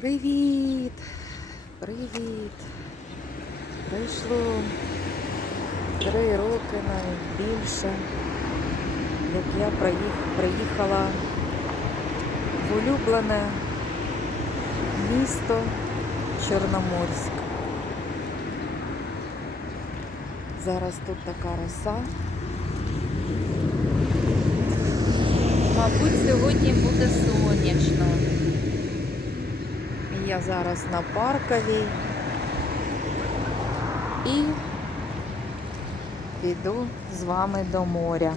Привіт! Привіт! Пройшло три роки навіть більше, як я приїхала в улюблене місто Чорноморськ. Зараз тут така роса. Мабуть, сьогодні буде сонячно. Я зараз на парковій і піду з вами до моря.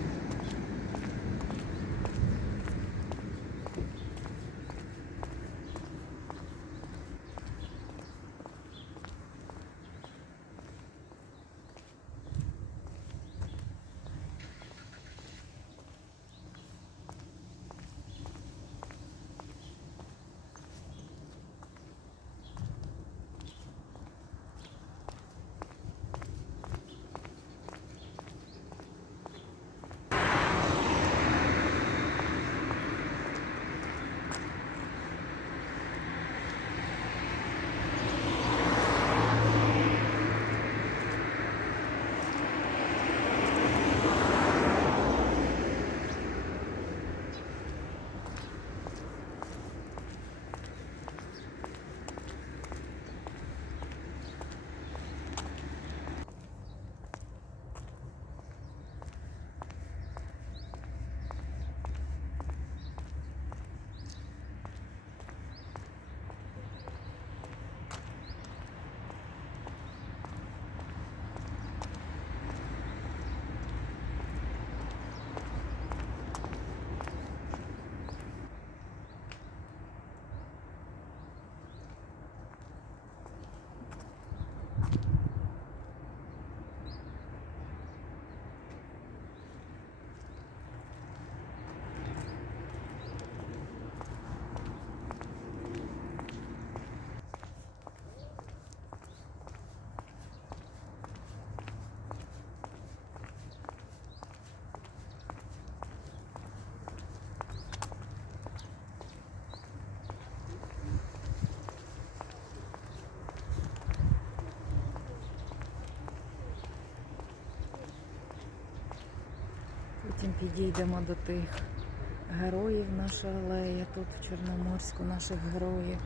Підійдемо до тих героїв нашої алеї тут в Чорноморську, наших героїв.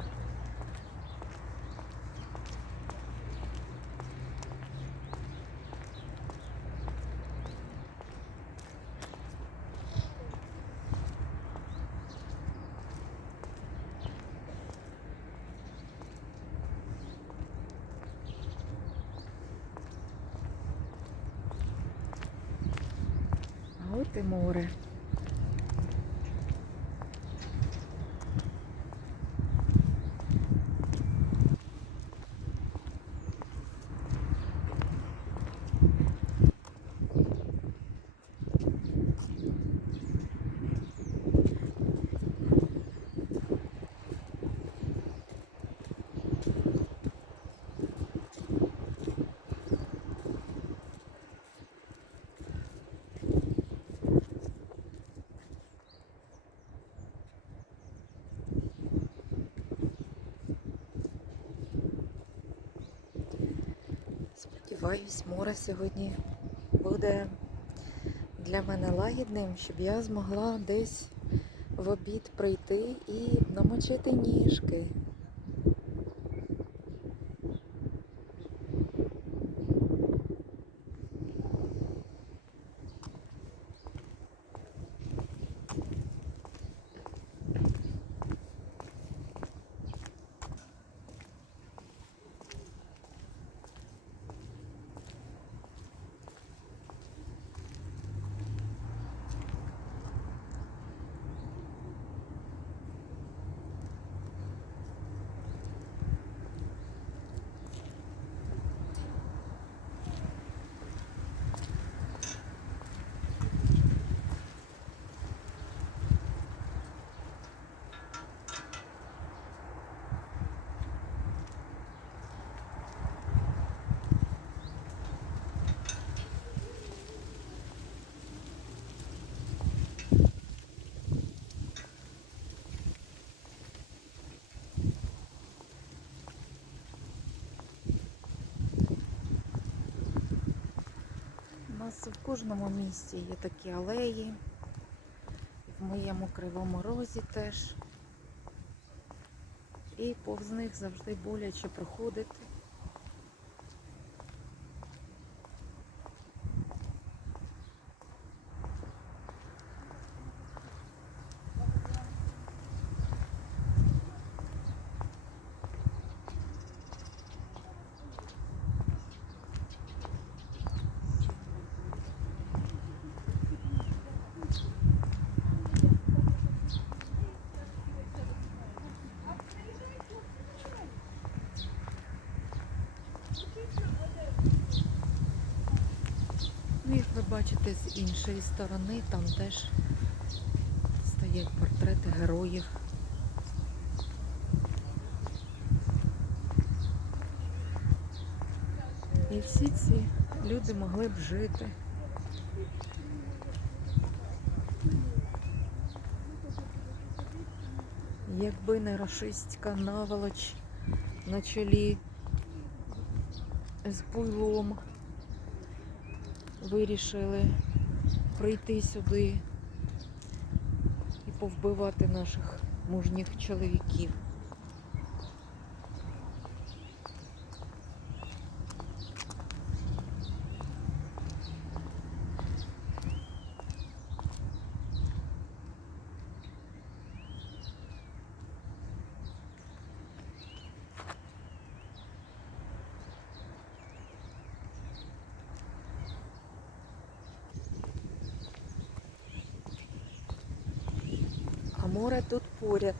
А Сподіваюсь, море сьогодні буде для мене лагідним, щоб я змогла десь в обід прийти і намочити ніжки. Нас в кожному місті є такі алеї. В моєму кривому розі теж. І повз них завжди боляче проходити. Ну, як ви бачите, з іншої сторони там теж стоять портрети героїв. І всі ці люди могли б жити. Якби не рашистська наволоч на чолі з буйлом вирішили прийти сюди і повбивати наших мужніх чоловіків. А море тут поряд.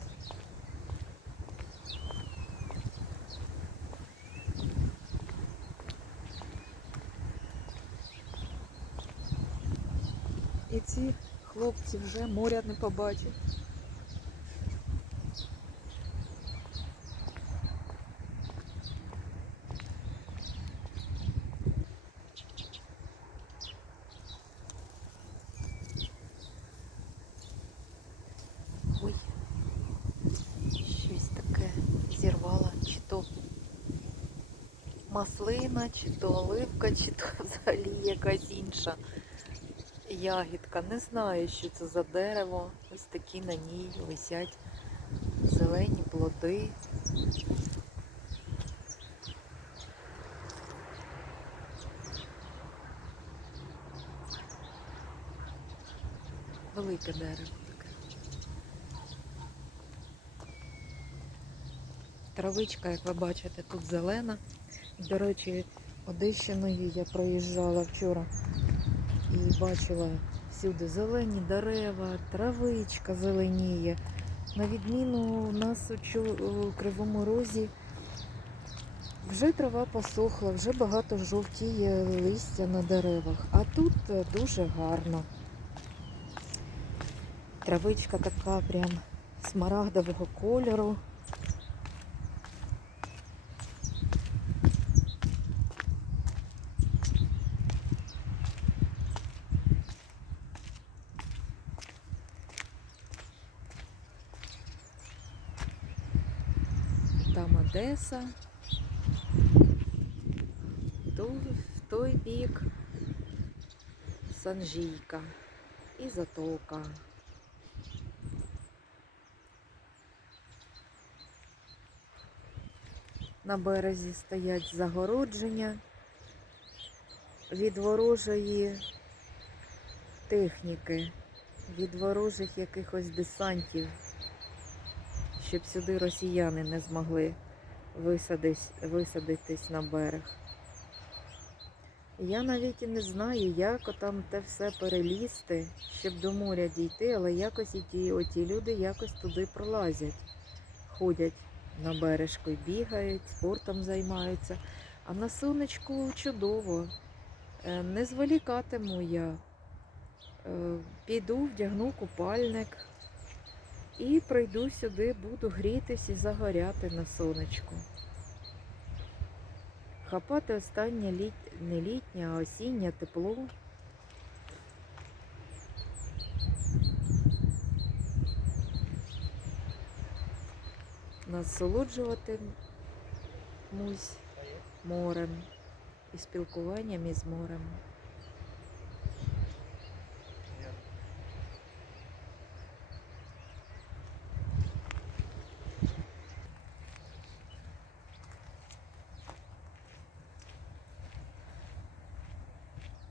І ці хлопці вже моря не побачать. Ой, щось таке зірвала, чи то маслина, чи то оливка, чи то взагалі якась інша ягідка. Не знаю, що це за дерево. Ось такі на ній висять зелені плоди. Велике дерево таке. Травичка, як ви бачите, тут зелена. До речі, Одещиною я проїжджала вчора і бачила всюди зелені дерева, травичка зеленіє. На відміну у нас у, Кривому Розі вже трава посохла, вже багато жовтіє листя на деревах, а тут дуже гарно. Травичка така прям смарагдового кольору. Там Одеса. Ту, в той бік Санжійка і Затока. На березі стоять загородження від ворожої техніки, від ворожих якихось десантів, щоб сюди росіяни не змогли висадись, висадитись на берег. Я навіть і не знаю, як там те все перелізти, щоб до моря дійти, але якось і ті, оті люди якось туди пролазять, ходять на бережку і бігають, спортом займаються. А на сонечку чудово. Е, Не зволікатиму я. Е, Піду, вдягну купальник і прийду сюди, буду грітись і загоряти на сонечку. Хапати останнє літ... не літнє, а осіннє тепло. Насолоджуватимусь морем і спілкуванням із морем.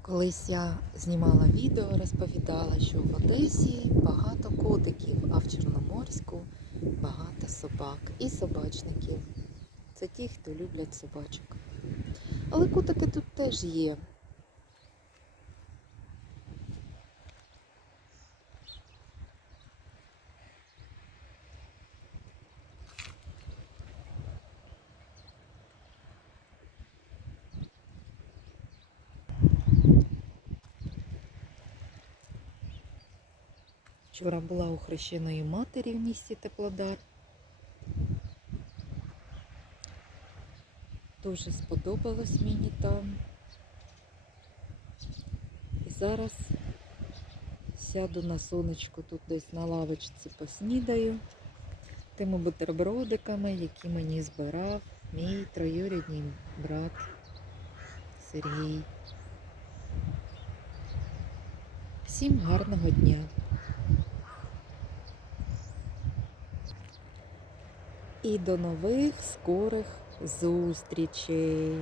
Колись я знімала відео, розповідала, що в Одесі багато котиків, а в Чорноморську багато собак і собачників. Це ті, хто люблять собачок. Але котики тут теж є. Вчора була у хрещеної матері в місті Теплодар. Дуже сподобалось мені там. І зараз сяду на сонечку тут десь на лавочці поснідаю тими бутербродиками, які мені збирав мій троюрідний брат Сергій. Всім гарного дня! І до нових скорих зустрічей!